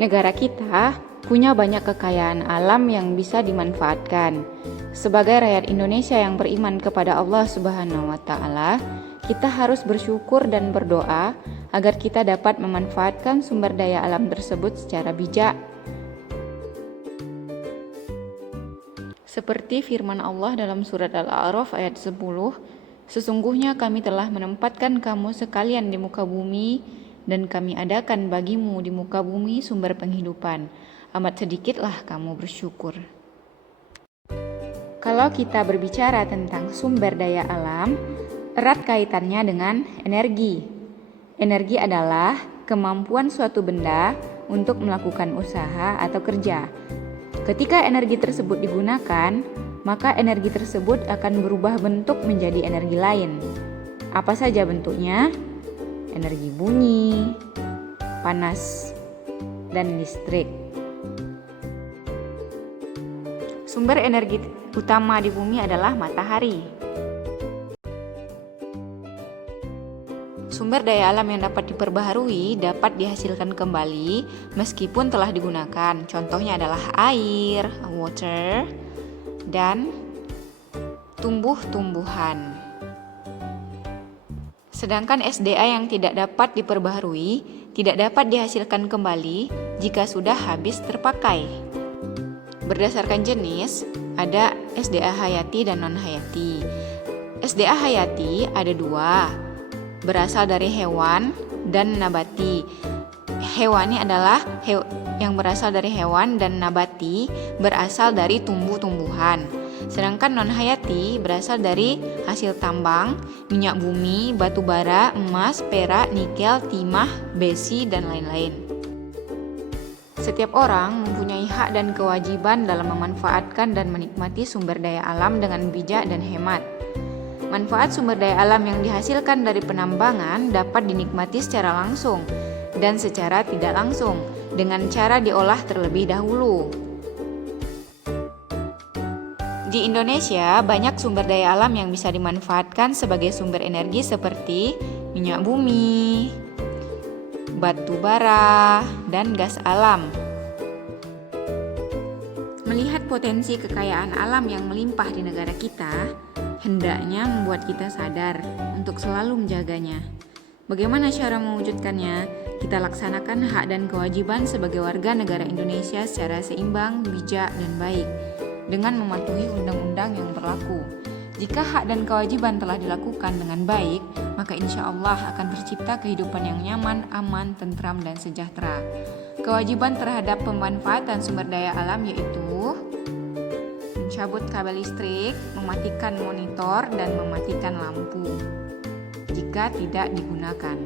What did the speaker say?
Negara kita punya banyak kekayaan alam yang bisa dimanfaatkan. Sebagai rakyat Indonesia yang beriman kepada Allah Subhanahu wa Ta'ala, kita harus bersyukur dan berdoa agar kita dapat memanfaatkan sumber daya alam tersebut secara bijak. Seperti firman Allah dalam surat Al-A'raf ayat 10, "Sesungguhnya kami telah menempatkan kamu sekalian di muka bumi dan kami adakan bagimu di muka bumi sumber penghidupan. Amat sedikitlah kamu bersyukur." Kalau kita berbicara tentang sumber daya alam, erat kaitannya dengan energi. Energi adalah kemampuan suatu benda untuk melakukan usaha atau kerja. Ketika energi tersebut digunakan, maka energi tersebut akan berubah bentuk menjadi energi lain. Apa saja bentuknya? Energi bunyi, panas, dan listrik. Sumber energi utama di bumi adalah matahari. Sumber daya alam yang dapat diperbaharui dapat dihasilkan kembali meskipun telah digunakan. Contohnya adalah air, water, dan tumbuh-tumbuhan. Sedangkan SDA yang tidak dapat diperbaharui tidak dapat dihasilkan kembali jika sudah habis terpakai. Berdasarkan jenis, ada SDA hayati dan non-hayati. SDA hayati ada dua, berasal dari hewan dan nabati. Hewani adalah yang berasal dari hewan dan nabati berasal dari tumbuh-tumbuhan. Sedangkan non-hayati berasal dari hasil tambang, minyak bumi, batu bara, emas, perak, nikel, timah, besi, dan lain-lain. Setiap orang mempunyai hak dan kewajiban dalam memanfaatkan dan menikmati sumber daya alam dengan bijak dan hemat. Manfaat sumber daya alam yang dihasilkan dari penambangan dapat dinikmati secara langsung dan secara tidak langsung dengan cara diolah terlebih dahulu. Di Indonesia, banyak sumber daya alam yang bisa dimanfaatkan sebagai sumber energi seperti minyak bumi, batu bara, dan gas alam. Melihat potensi kekayaan alam yang melimpah di negara kita, hendaknya membuat kita sadar untuk selalu menjaganya. Bagaimana cara mewujudkannya? Kita laksanakan hak dan kewajiban sebagai warga negara Indonesia secara seimbang, bijak, dan baik dengan mematuhi undang-undang yang berlaku. Jika hak dan kewajiban telah dilakukan dengan baik, maka insya Allah akan tercipta kehidupan yang nyaman, aman, tentram, dan sejahtera. Kewajiban terhadap pemanfaatan sumber daya alam yaitu mencabut kabel listrik, mematikan monitor, dan mematikan lampu jika tidak digunakan.